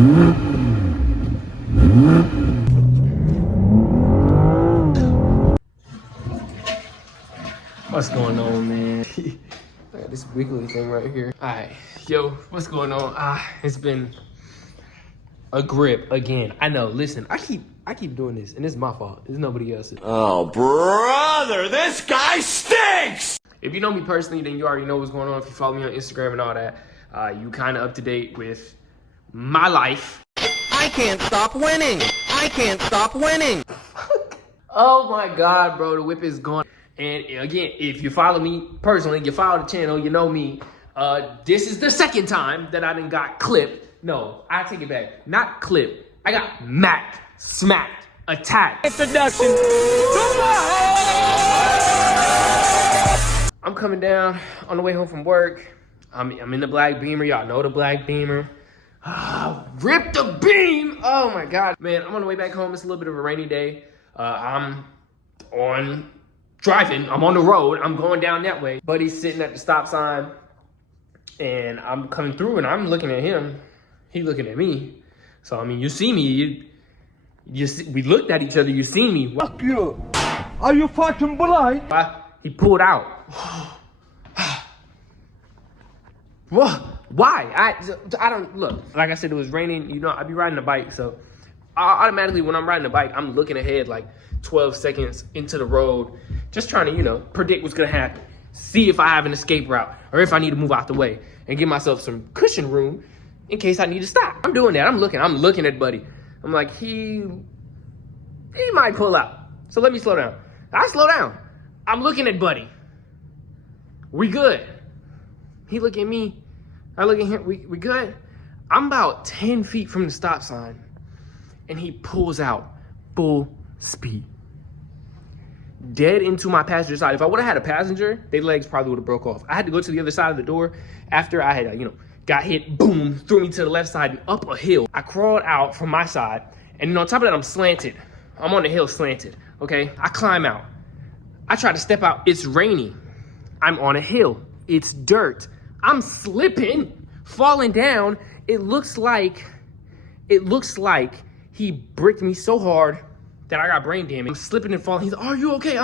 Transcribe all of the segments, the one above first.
What's going on, man? I got this wiggly thing right here. All right, yo, what's going on? It's been a grip again. I know. Listen, I keep doing this, and it's my fault. It's nobody else's. Oh, brother, this guy stinks! If you know me personally, then you already know what's going on. If you follow me on Instagram and all that, you kind of up to date with my life. I can't stop winning. I can't stop winning. Oh my God, bro, the whip is gone. And again, if you follow me personally, you follow the channel, you know me. This is the second time that I done got clipped. No, I take it back. Not clipped. I got macked, smacked, attacked. Introduction. I'm coming down on the way home from work. I'm in the black Beamer. Y'all know the black Beamer. Rip the beam. Oh my God. Man, I'm on the way back home. It's a little bit of a rainy day. I'm driving. I'm on the road. I'm going down that way. Buddy's sitting at the stop sign. And I'm coming through and I'm looking at him. He looking at me. So, I mean, you see me. We looked at each other. You see me. Fuck you. Are you fucking blind? He pulled out. What? Why? I don't, look, like I said, it was raining. You know, I be riding a bike. So automatically when I'm riding a bike, I'm looking ahead like 12 seconds into the road, just trying to, you know, predict what's going to happen. See if I have an escape route or if I need to move out the way and give myself some cushion room in case I need to stop. I'm doing that. I'm looking at Buddy. I'm like, he might pull out. So let me slow down. I slow down. I'm looking at Buddy. We good. He look at me. I look at him. We good. I'm about 10 feet from the stop sign and he pulls out full speed. Dead into my passenger side. If I would have had a passenger, their legs probably would have broke off. I had to go to the other side of the door after I had, got hit, boom, threw me to the left side and up a hill. I crawled out from my side, and then on top of that, I'm slanted. I'm on the hill slanted, okay? I climb out. I try to step out. It's raining. I'm on a hill. It's dirt. I'm slipping, falling down. It looks like he bricked me so hard that I got brain damage. I'm slipping and falling. He's like, are you okay?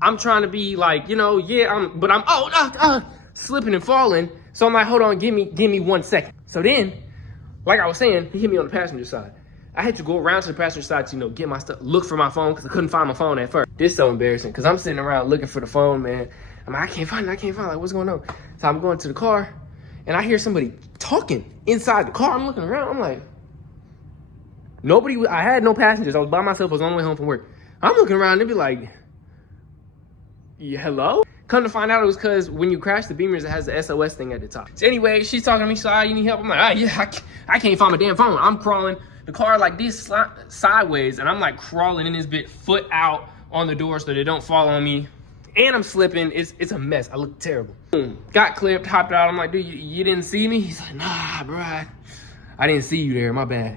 I'm trying to be like, yeah, but I'm slipping and falling. So I'm like, hold on, give me 1 second. So then, like I was saying, he hit me on the passenger side. I had to go around to the passenger side to, get my stuff, look for my phone because I couldn't find my phone at first. This is so embarrassing because I'm sitting around looking for the phone, man. I'm like, I can't find it. Like, what's going on? So I'm going to the car and I hear somebody talking inside the car. I'm looking around. I'm like, I had no passengers. I was by myself. I was on the way home from work. I'm looking around and be like, yeah, hello? Come to find out it was because when you crash the Beamers, it has the SOS thing at the top. So anyway, she's talking to me. She's like, you need help? I'm like, yeah, I can't find my damn phone. I'm crawling the car like this sideways, and I'm like crawling in this bit, foot out on the door so they don't fall on me. And I'm slipping. It's a mess. I look terrible. Boom. Got clipped, hopped out. I'm like, dude, you didn't see me? He's like, nah, bro. I didn't see you there. My bad.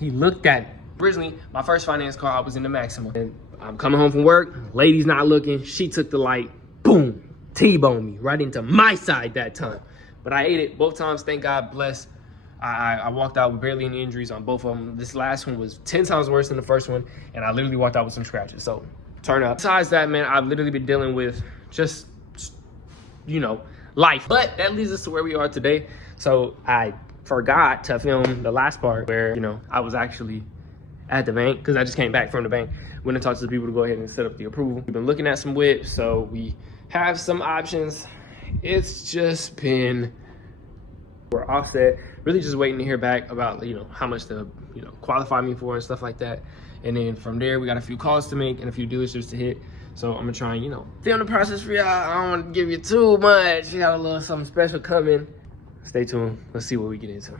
He looked at it. Originally, my first finance car, I was in the Maxima. And I'm coming home from work, lady's not looking. She took the light, boom, T-boned me right into my side that time. But I ate it both times, thank God, bless. I walked out with barely any injuries on both of them. This last one was 10 times worse than the first one, and I literally walked out with some scratches, so turn up. Besides that, man, I've literally been dealing with just, life. But that leads us to where we are today. So I forgot to film the last part where, I was actually at the bank because I just came back from the bank. Went and talked to the people to go ahead and set up the approval. We've been looking at some whips, so we have some options. It's just been, we're offset. Really just waiting to hear back about, how much to, qualify me for and stuff like that. And then from there, we got a few calls to make and a few dealerships to hit. So I'm gonna try and, film the process for y'all. I don't want to give you too much. We got a little something special coming. Stay tuned. Let's see what we get into.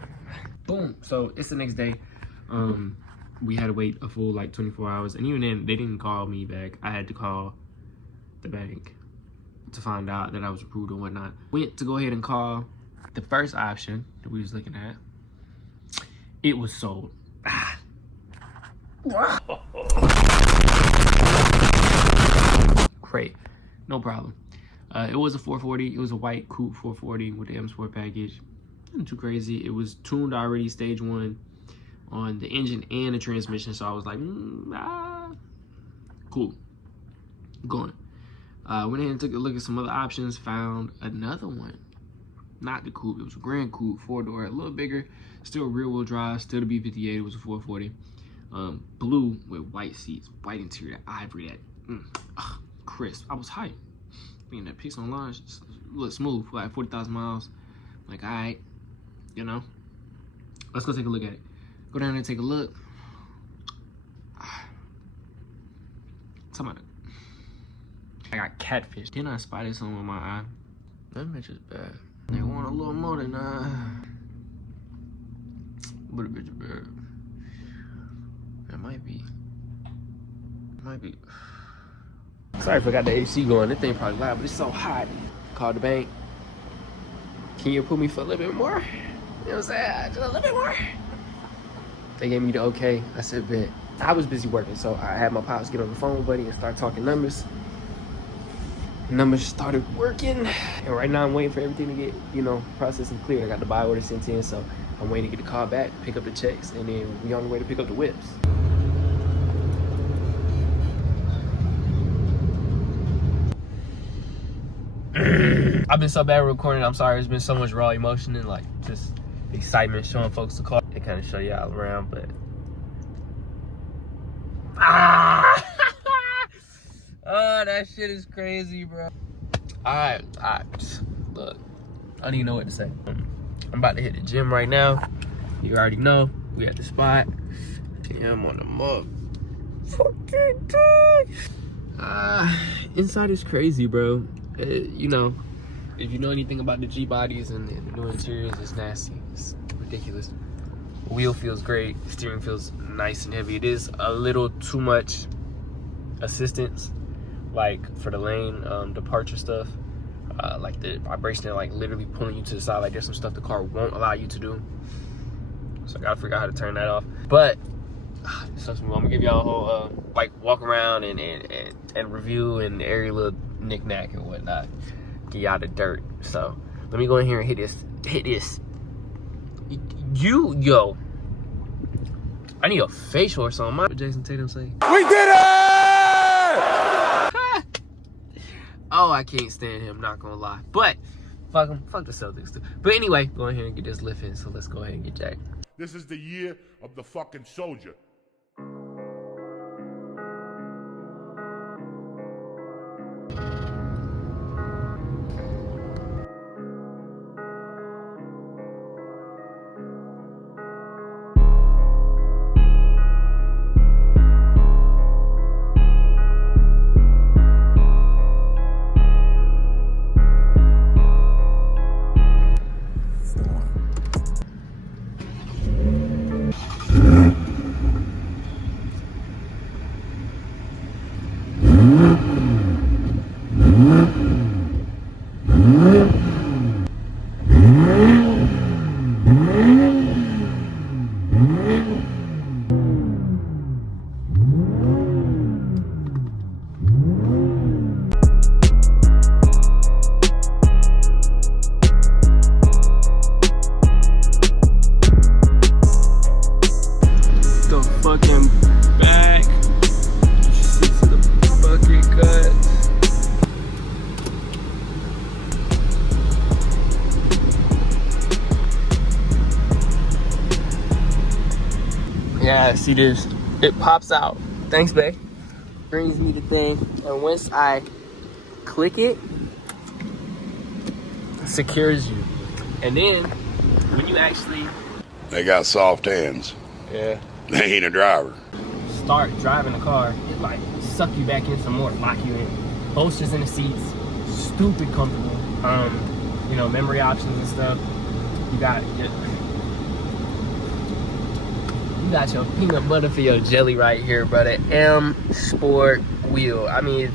Boom. So it's the next day. We had to wait a full 24 hours, and even then they didn't call me back. I had to call the bank to find out that I was approved and whatnot. Went to go ahead and call the first option that we was looking at. It was sold. Great, no problem. It was a 440. It was a white coupe 440 with the M Sport package. Nothing too crazy. It was tuned already, stage 1, on the engine and the transmission. So I was like, cool. Going. Went ahead and took a look at some other options. Found another one. Not the coupe. It was a Grand Coupe, 4-door, a little bigger. Still rear-wheel drive. Still the B58. It was a 440. Blue with white seats, white interior, ivory, that crisp. I was hyped. Being that piece on launch, look smooth for like 40,000 miles. Like, all right, you know, let's go take a look at it. Go down there and take a look. I got catfish. Then I spotted something with my eye. That bitch is bad. They want a little more than but a bitch is bad. It might be. Sorry if I got the AC going. That thing probably loud, but it's so hot. Called the bank. Can you put me for a little bit more? You know what I'm saying? Just a little bit more. They gave me the okay. I said, bet. I was busy working, so I had my pops get on the phone with buddy and start talking numbers. Numbers started working. And right now I'm waiting for everything to get, you know, processed and cleared. I got the buy order sent in, so I'm waiting to get the car back, pick up the checks, and then we on the way to pick up the whips. I've been so bad recording. I'm sorry. It's been so much raw emotion and like just excitement showing folks the car. They kind of show y'all around, but oh, that shit is crazy, bro. All right. Look, I don't even know what to say. I'm about to hit the gym right now. You already know we at the spot. Yeah, I'm on the mug. Fucking tag. Inside is crazy, bro. You know, if you know anything about the G bodies and the new interiors, it's nasty. It's ridiculous. Wheel feels great. Steering feels nice and heavy. It is a little too much assistance, like for the lane departure stuff. Like the vibration, like literally pulling you to the side. Like there's some stuff the car won't allow you to do. So I gotta figure out how to turn that off. But so I'm gonna give y'all a whole like walk around and review and every little knick-knack and whatnot. Get y'all the dirt. So let me go in here and hit this. Yo, I need a facial or something. What Jason Tatum say? We did it! Oh, I can't stand him, not gonna lie. But fuck him, fuck the Celtics too. But anyway, go in here and get this lift in. So let's go ahead and get jacked. This is the year of the fucking soldier. Yeah, see this? It pops out. Thanks, babe. Brings me the thing, and once I click it, it secures you. And then when you actually They got soft hands. They ain't a driver. start driving the car, it like suck you back in some more, lock you in. Bolsters in the seats, stupid comfortable. You know, memory options and stuff. You got your peanut butter for your jelly right here, brother. M Sport wheel. I mean,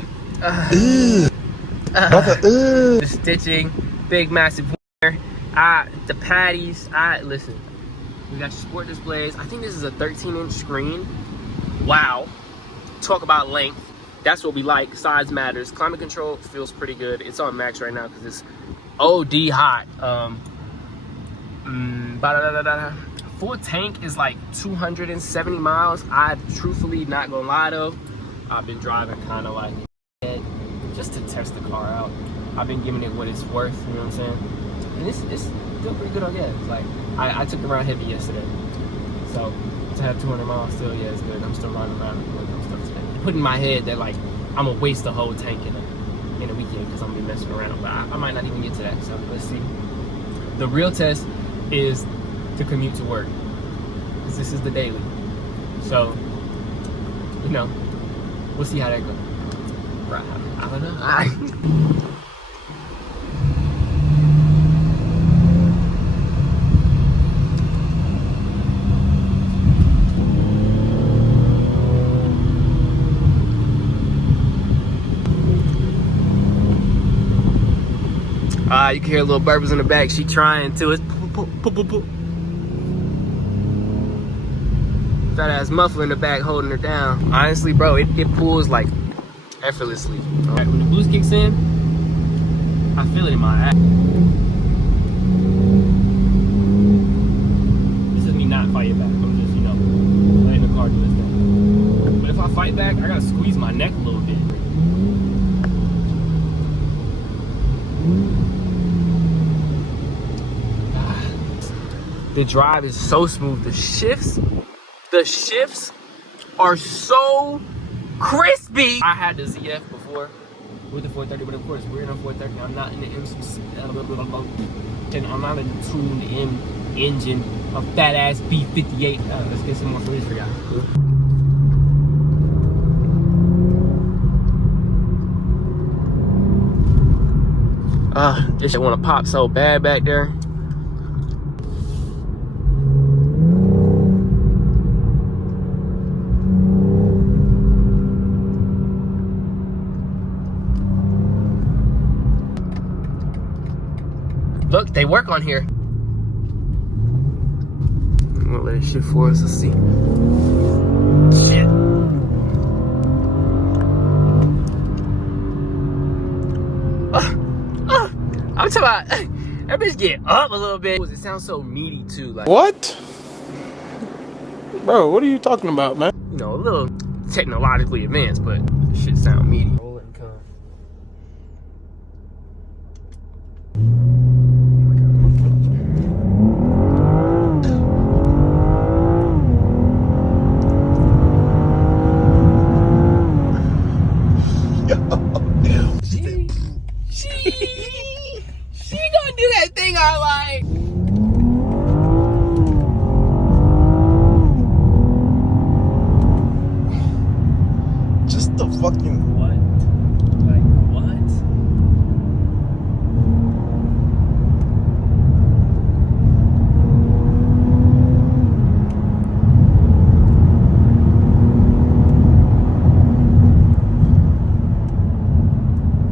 the stitching, big massive wheel. The patties. Listen. We got sport displays. I think this is a 13-inch screen. Wow. Talk about length. That's what we like. Size matters. Climate control feels pretty good. It's on max right now because it's OD hot. Full tank is like 270 miles. I truthfully, not gonna lie though, I've been driving kind of like just to test the car out. I've been giving it what it's worth, you know what I'm saying? And it's still pretty good on gas. Like I took it around heavy yesterday, so to have 200 miles still, yeah, it's good. I'm still riding around and doing stuff today. Put in my head that like I'm gonna waste the whole tank in a weekend because I'm gonna be messing around, but I might not even get to that. So let's see. The real test is to commute to work, because this is the daily. So, you know, we'll see how that goes. Right, I don't know. You can hear little burbles in the back. She trying to. It's fat ass muffler in the back holding her down. Honestly, bro, it pulls like effortlessly. Right, when the boost kicks in, I feel it in my ass. This is me not fighting back. I'm just, you know, letting the car do its thing. But if I fight back, I gotta squeeze my neck a little bit. The drive is so smooth. The shifts are so crispy. I had the ZF before with the 430, but of course we're in a 430. I'm not in the M, and I'm not in the tuned M engine, a fat ass B58. Let's get some more for this for y'all. This shit wanna pop so bad back there. Look, they work on here. I'm gonna let it shift for us. Let's see. Shit. I'm talking about that bitch get up a little bit. It sounds so meaty too. Like What? Bro, what are you talking about, man? you know, a little technologically advanced, but shit sound meaty. Roll it and come. She gonna do that thing I like. Just the fucking... What? Like what?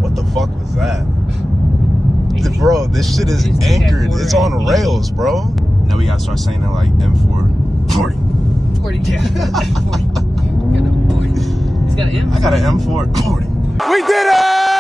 What the fuck was that? Bro, this shit is anchored. It's on rails, bro. Now we gotta start saying it like M440. 40, yeah. 40. Got a 40. It's got an M? I got an M440. We did it!